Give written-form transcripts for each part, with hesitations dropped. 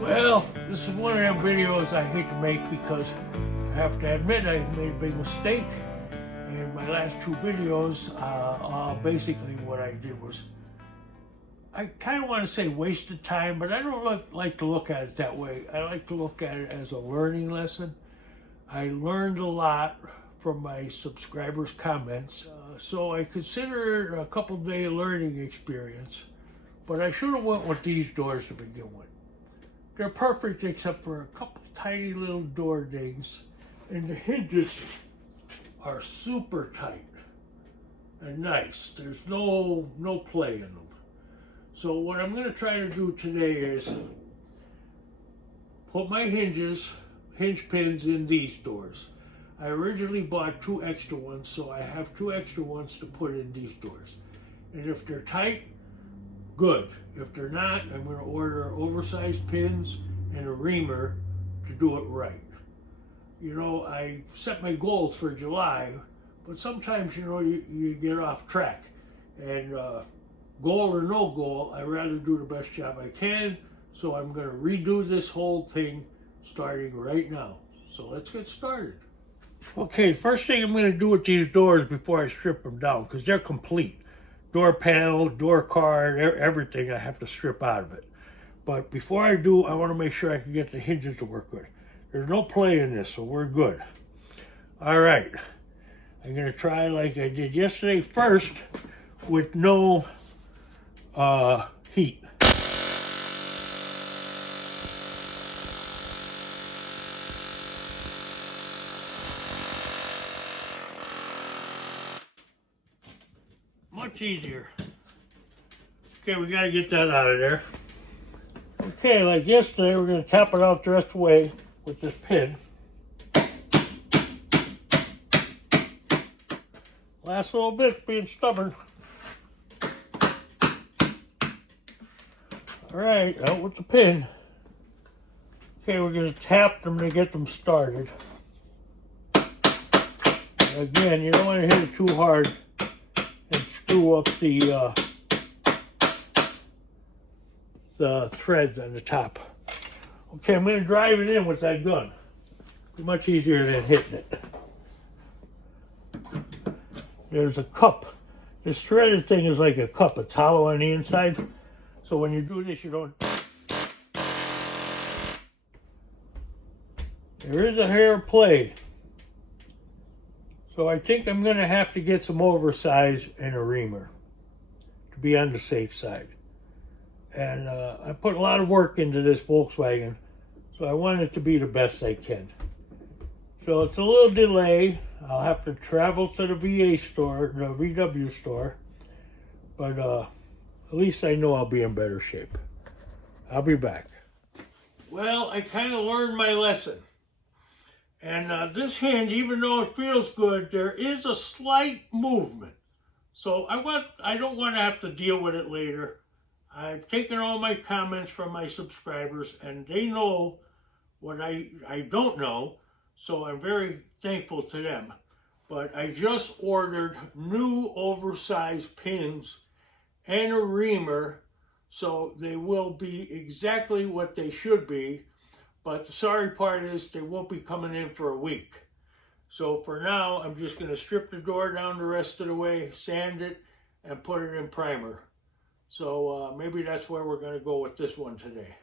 Well, this is one of them videos I hate to make because I have to admit I made a big mistake. In my last two videos, basically what I did was, I kind of want to say wasted time, but I don't like to look at it that way. I like to look at it as a learning lesson. I learned a lot from my subscribers' comments, so I consider it a couple-day learning experience. But I should have went with these doors to begin with. They're perfect except for a couple tiny little door dings, and the hinges are super tight and nice. There's no play in them. So what I'm going to try to do today is put my hinge pins in these doors. I originally bought 2 extra ones, so I have 2 extra ones to put in these doors. And if they're tight, good. If they're not, I'm going to order oversized pins and a reamer to do it right. You know, I set my goals for July, but sometimes, you know, you get off track. And goal or no goal, I'd rather do the best job I can. So I'm going to redo this whole thing starting right now. So let's get started. Okay, first thing I'm going to do with these doors before I strip them down, because they're complete. Door panel, door card, everything I have to strip out of it. But before I do, I want to make sure I can get the hinges to work good. There's no play in this, so we're good. All right, I'm going to try like I did yesterday first with no heat. Much easier. Okay, we got to get that out of there. Okay, like yesterday, we're going to tap it out the rest of the way with this pin. Last little bit's being stubborn. All right, out with the pin. Okay, we're going to tap them to get them started. Again, you don't want to hit it too hard and screw up the threads on the top. Okay, I'm going to drive it in with that gun. Be much easier than hitting it. There's a cup. This threaded thing is like a cup. It's hollow on the inside. So when you do this, you don't... There is a hair of play. So I think I'm going to have to get some oversize and a reamer to be on the safe side. And I put a lot of work into this Volkswagen, so I want it to be the best I can. So it's a little delay. I'll have to travel to the VW store, but at least I know I'll be in better shape. I'll be back. Well, I kind of learned my lesson. And this hinge, even though it feels good, there is a slight movement. So I don't want to have to deal with it later. I've taken all my comments from my subscribers, and they know what I don't know, so I'm very thankful to them. But I just ordered new oversized pins and a reamer, so they will be exactly what they should be. But the sorry part is they won't be coming in for a week. So for now, I'm just going to strip the door down the rest of the way, sand it, and put it in primer. So maybe that's where we're going to go with this one today.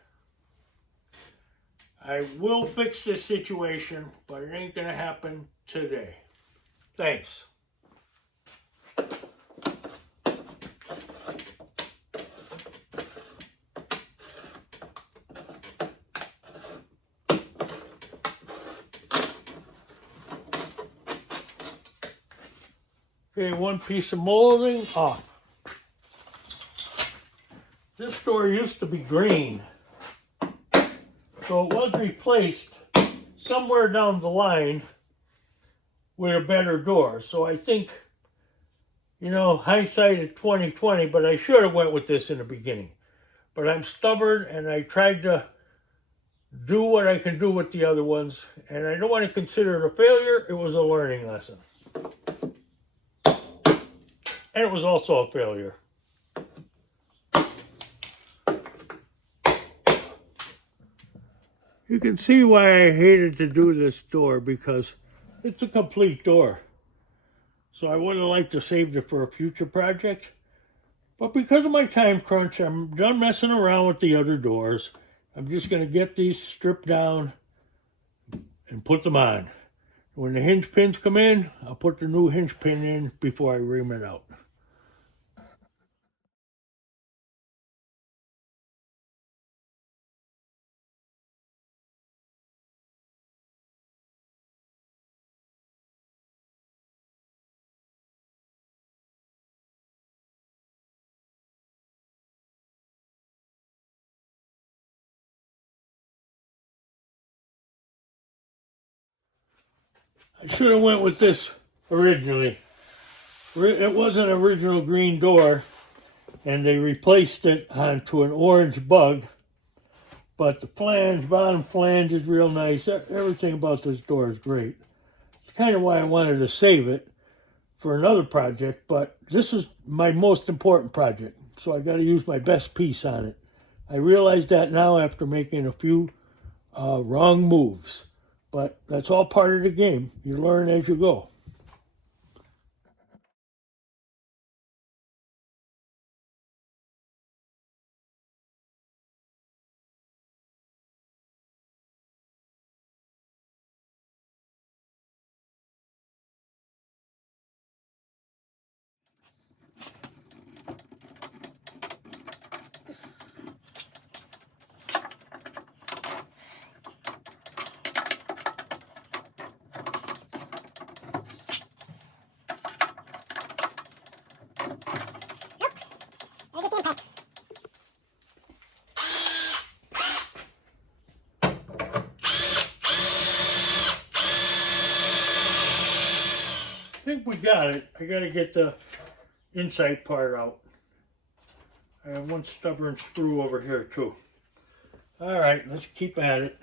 I will fix this situation, but it ain't going to happen today. Thanks. Okay, one piece of molding off. This door used to be green, so it was replaced somewhere down the line with a better door. So I think, you know, hindsight is 20/20, but I should have went with this in the beginning. But I'm stubborn, and I tried to do what I can do with the other ones, and I don't want to consider it a failure. It was a learning lesson. And it was also a failure. can see why I hated to do this door, because it's a complete door. So I would have liked to save it for a future project. But because of my time crunch, I'm done messing around with the other doors. I'm just going to get these stripped down and put them on. When the hinge pins come in, I'll put the new hinge pin in before I ream it out. I should have went with this originally. It was an original green door, and they replaced it onto an orange bug. But the flange, bottom flange is real nice. Everything about this door is great. It's kind of why I wanted to save it for another project, but this is my most important project, so I got to use my best piece on it. I realize that now after making a few wrong moves, but that's all part of the game. You learn as you go. I think we got it. I got to get the inside part out. I have one stubborn screw over here too. All right, let's keep at it.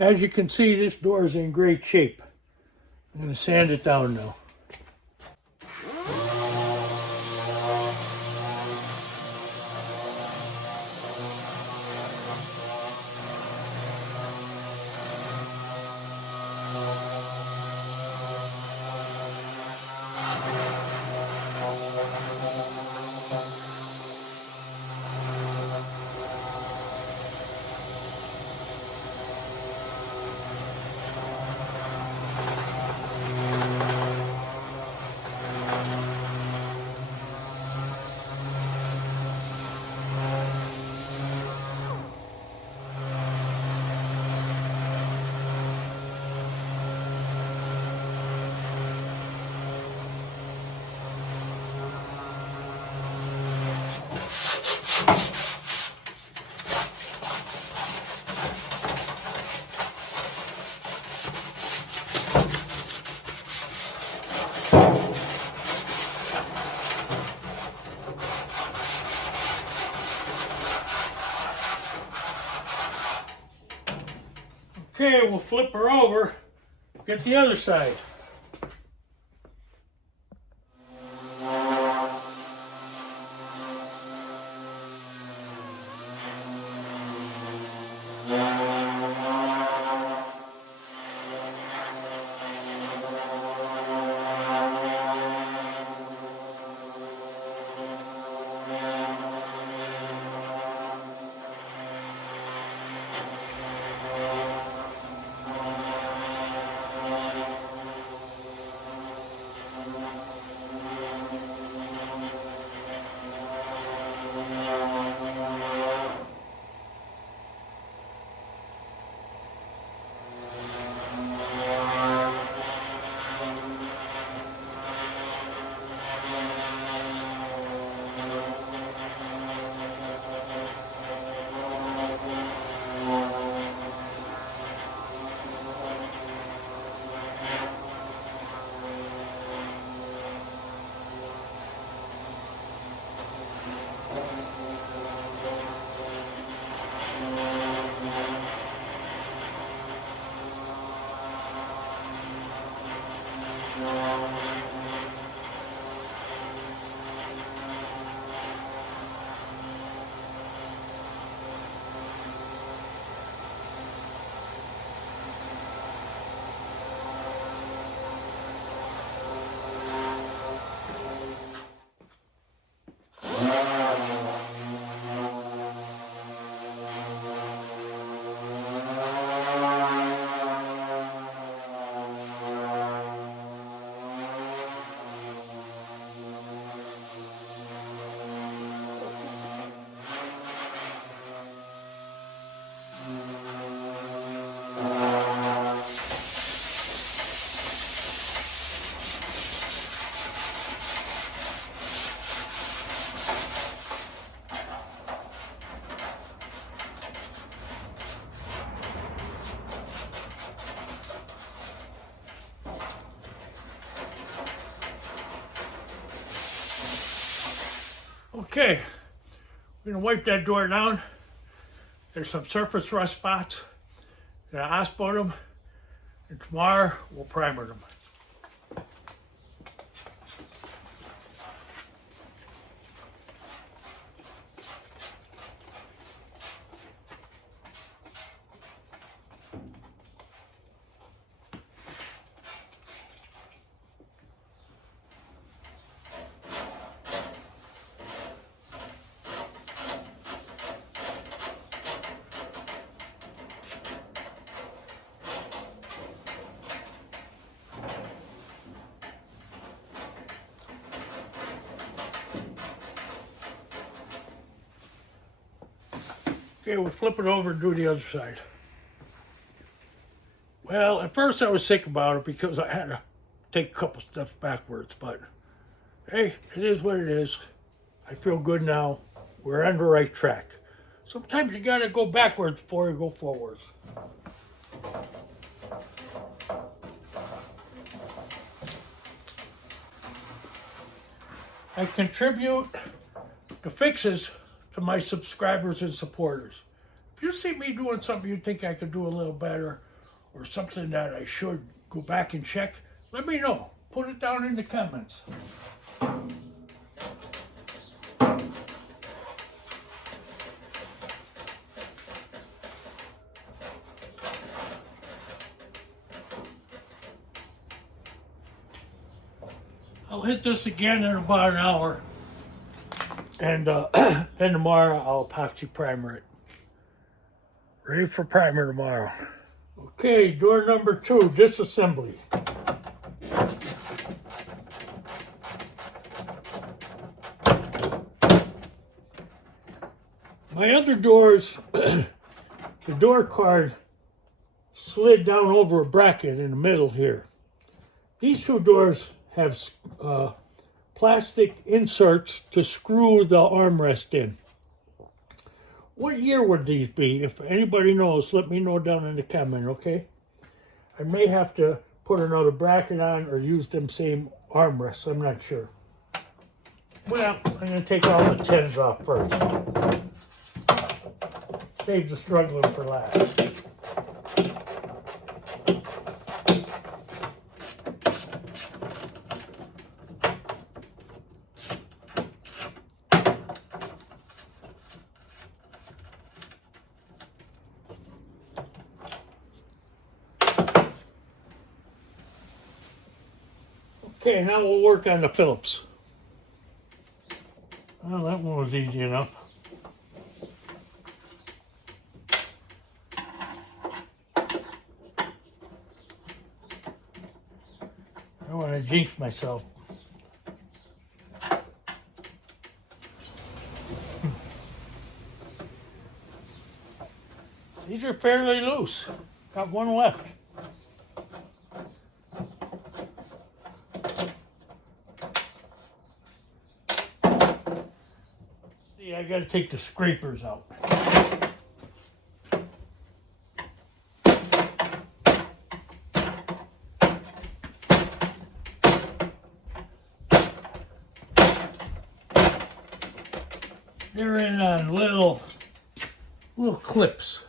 As you can see, this door is in great shape. I'm going to sand it down now. Okay, we'll flip her over, get the other side. Okay, we're gonna wipe that door down. There's some surface rust spots. Gonna asphalt them, and tomorrow we'll primer them. Okay, we'll flip it over and do the other side. Well, at first I was sick about it because I had to take a couple steps backwards, but hey, it is what it is. I feel good now. We're on the right track. Sometimes you gotta go backwards before you go forwards. I contribute the fixes to my subscribers and supporters. If you see me doing something you think I could do a little better, or something that I should go back and check, let me know. Put it down in the comments. I'll hit this again in about an hour, and then tomorrow I'll epoxy primer it. Ready for primer tomorrow. Okay, door number 2, disassembly. My other doors, the door card slid down over a bracket in the middle here. These 2 doors have plastic inserts to screw the armrest in. What year would these be? If anybody knows, let me know down in the comment, okay? I may have to put another bracket on or use them same armrests, I'm not sure. Well, I'm going to take all the 10s off first. Save the struggling for last. Okay, now we'll work on the Phillips. Well, that one was easy enough. I don't want to jinx myself. These are fairly loose. Got one left. See, I got to take the scrapers out. They're in on little clips.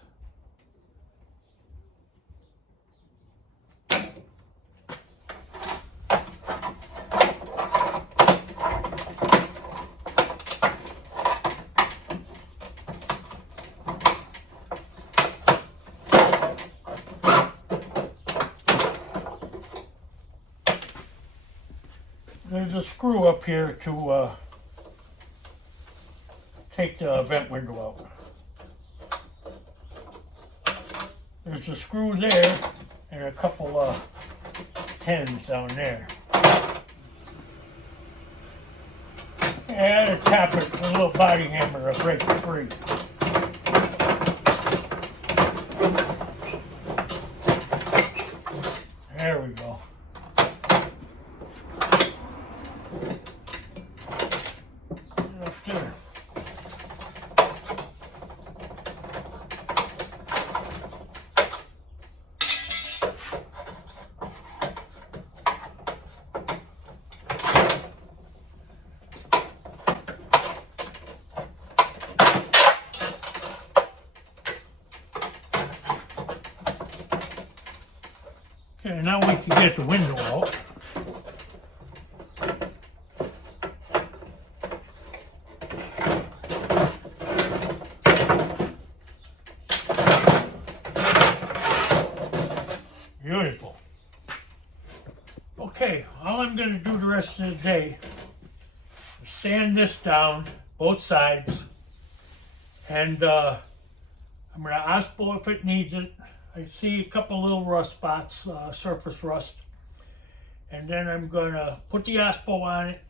a screw up here to take the vent window out. There's a screw there and a couple pins down there. I had to tap it with a little body hammer to break it free. There we go. Up there. Okay, now we can get the window out. Beautiful. Okay, all I'm going to do the rest of the day is sand this down, both sides, and I'm going to OSPO if it needs it. I see a couple little rust spots, surface rust, and then I'm going to put the OSPO on it,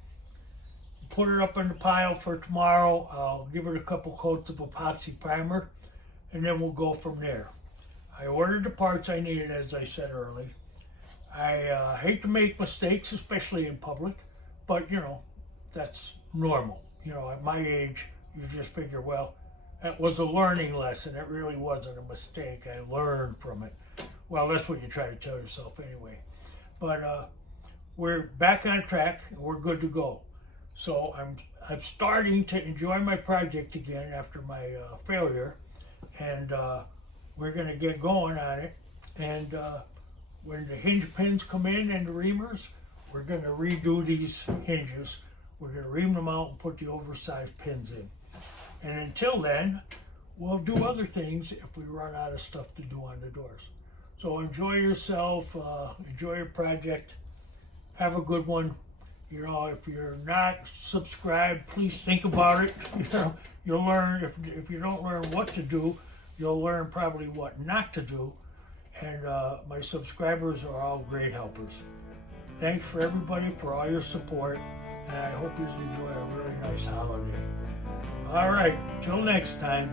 put it up in the pile for tomorrow. I'll give it a couple coats of epoxy primer, and then we'll go from there. I ordered the parts I needed, as I said earlier. I hate to make mistakes, especially in public, but you know, that's normal. You know, at my age, you just figure, well, that was a learning lesson. It really wasn't a mistake. I learned from it. Well, that's what you try to tell yourself anyway. But we're back on track and we're good to go. So I'm starting to enjoy my project again after my failure, and we're going to get going on it. And when the hinge pins come in and the reamers, we're going to redo these hinges. We're going to ream them out and put the oversized pins in. And until then, we'll do other things if we run out of stuff to do on the doors. So enjoy yourself, enjoy your project, have a good one. You know, if you're not subscribed, please think about it. You know, you'll learn, if you don't learn what to do, you'll learn probably what not to do. And my subscribers are all great helpers. Thanks for everybody for all your support, and I hope you enjoy a really nice holiday. All right, till next time.